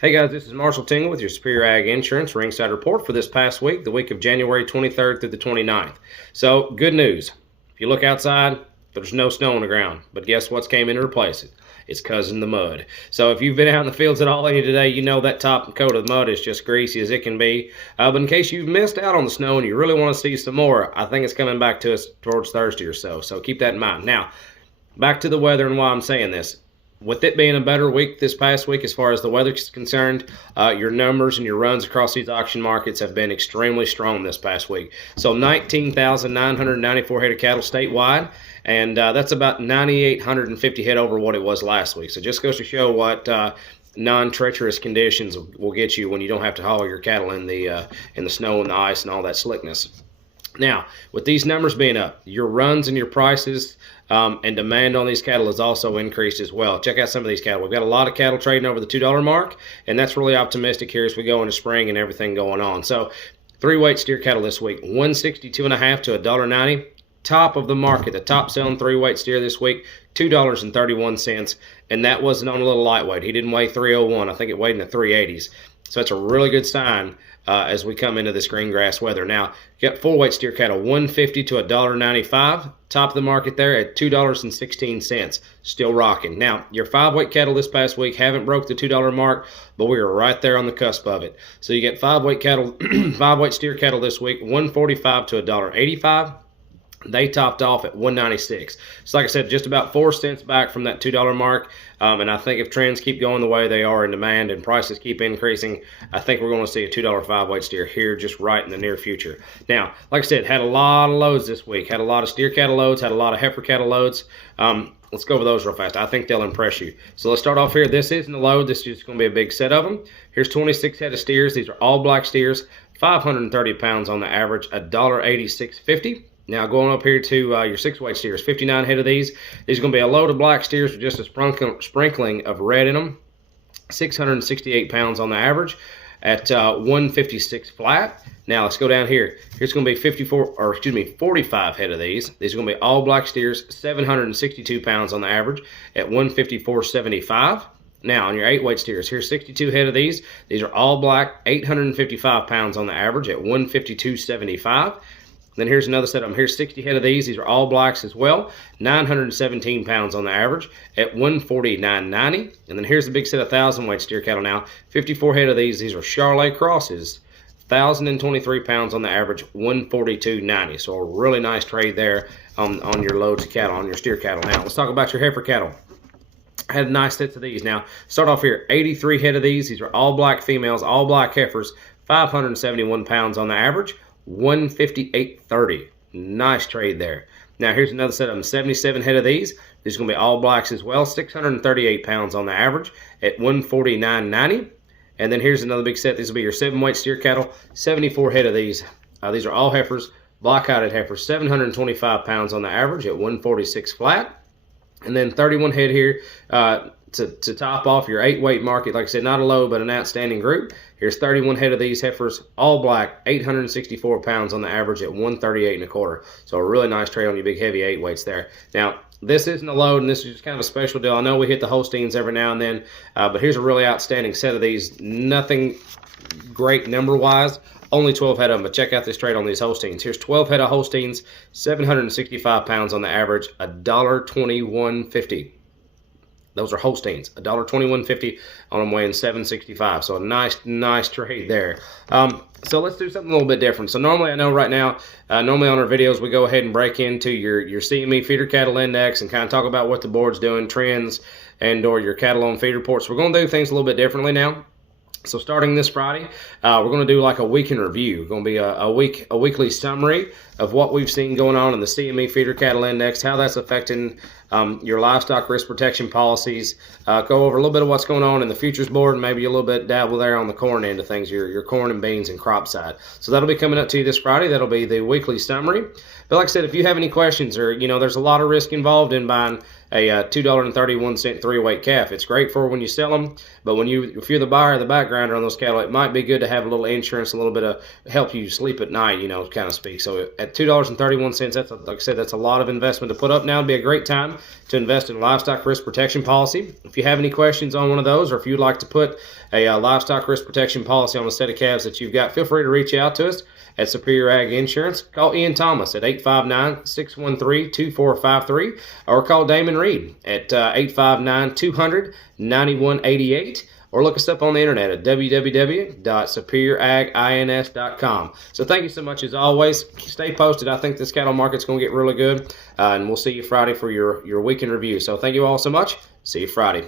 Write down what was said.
Hey guys, this is Marshall Tingle with your Superior Ag Insurance Ringside Report for this past week, the week of January 23rd through the 29th. So, good news. If you look outside, there's no snow on the ground. But guess what's came in to replace it? It's cousin the mud. So if you've been out in the fields at all any today, you know that top coat of mud is just greasy as it can be. But in case you've missed out on the snow and you really want to see some more, I think it's coming back to us towards Thursday or so. So keep that in mind. Now, back to the weather and why I'm saying this. With it being a better week this past week as far as the weather is concerned, your numbers and your runs across these auction markets have been extremely strong this past week. So 19,994 head of cattle statewide, and that's about 9,850 head over what it was last week. So just goes to show what non-treacherous conditions will get you when you don't have to haul your cattle in the snow and the ice and all that slickness. Now, with these numbers being up, your runs and your prices and demand on these cattle has also increased as well. Check out some of these cattle. We've got a lot of cattle trading over the $2 mark, and that's really optimistic here as we go into spring and everything going on. So, three-weight steer cattle this week, $162.5 to $1.90. Top of the market, the top selling three-weight steer this week, $2.31, and that wasn't on a little lightweight. He didn't weigh 301. I think it weighed in the 380s. So it's a really good sign as we come into this green grass weather. Now, you got full-weight steer cattle, $150 to $1.95. Top of the market there at $2.16. Still rocking. Now, your five-weight cattle this past week haven't broke the $2 mark, but we are right there on the cusp of it. So you get five-weight cattle, five-weight steer cattle this week, $145 to $1.85. They topped off at $1.96. So like I said, just about 4 cents back from that $2 mark. And I think if trends keep going the way they are in demand and prices keep increasing, I think we're going to see a $2 five-weight steer here just right in the near future. Now, like I said, had a lot of loads this week. Had a lot of steer cattle loads, had a lot of heifer cattle loads. Let's go over those real fast. I think they'll impress you. So let's start off here. This isn't a load. This is just going to be a big set of them. Here's 26 head of steers. These are all black steers, 530 pounds on the average, $1.8650. Now going up here to your six-weight steers, 59 head of these. These are going to be a load of black steers with just a sprinkling of red in them. 668 pounds on the average at 156 flat. Now let's go down here. Here's going to be 45 head of these. These are going to be all black steers, 762 pounds on the average at 154.75. Now, on your eight-weight steers, here's 62 head of these. These are all black, 855 pounds on the average at 152.75. Then here's another set of them. Here's 60 head of these. These are all blacks as well. 917 pounds on the average at 149.90. And then here's the big set of 1,000-weight steer cattle now. 54 head of these. These are Charolais crosses. 1,023 pounds on the average, 142.90. So a really nice trade there on your loads of cattle, on your steer cattle. Now, let's talk about your heifer cattle. I had a nice set of these. Now, start off here. 83 head of these. These are all black females, all black heifers. 571 pounds on the average. 158.30. Nice trade there. Now here's another set of them. 77 head of these. These are going to be all blacks as well. 638 pounds on the average at 149.90. And then here's another big set. These will be your 7-weight steer cattle. 74 head of these. These are all heifers, black-eyed heifers. 725 pounds on the average at 146 flat. And then 31 head here to top off your 8-weight market. Like I said, not a low, but an outstanding group. Here's 31 head of these heifers, all black, 864 pounds on the average at 138.25. So a really nice trade on your big heavy 8-weights there. Now, this isn't a load, and this is just kind of a special deal. I know we hit the Holsteins every now and then, but here's a really outstanding set of these. Nothing great number-wise. Only 12 head of them, but check out this trade on these Holsteins. Here's 12 head of Holsteins, 765 pounds on the average, $1.2150. Those are Holsteins, $1.2150 on them weighing 765. So a nice trade there. So let's do something a little bit different. So normally I know right now, normally on our videos, we go ahead and break into your CME feeder cattle index and kind of talk about what the board's doing, trends, and or your cattle on feed reports. We're going to do things a little bit differently now. So starting this Friday, we're going to do like a week in review. Going to be a weekly summary of what we've seen going on in the CME feeder cattle index, how that's affecting your livestock risk protection policies. Go over a little bit of what's going on in the futures board, and maybe a little bit dabble there on the corn end of things, your corn and beans and crop side. So that'll be coming up to you this Friday. That'll be the weekly summary. But like I said, if you have any questions, or there's a lot of risk involved in buying a $2.31 three-weight calf. It's great for when you sell them, but if you're the buyer or the backgrounder on those cattle, it might be good to have a little insurance, a little bit of help you sleep at night, kind of speak. So at $2.31, like I said, that's a lot of investment to put up now. It'd be a great time to invest in a livestock risk protection policy. If you have any questions on one of those, or if you'd like to put a livestock risk protection policy on a set of calves that you've got, feel free to reach out to us at Superior Ag Insurance. Call Ian Thomas at 859-613-2453, or call Damon Reed at 859-200-9188. Or look us up on the internet at www.superioragins.com. So thank you so much as always. Stay posted. I think this cattle market's going to get really good. And we'll see you Friday for your weekend review. So thank you all so much. See you Friday.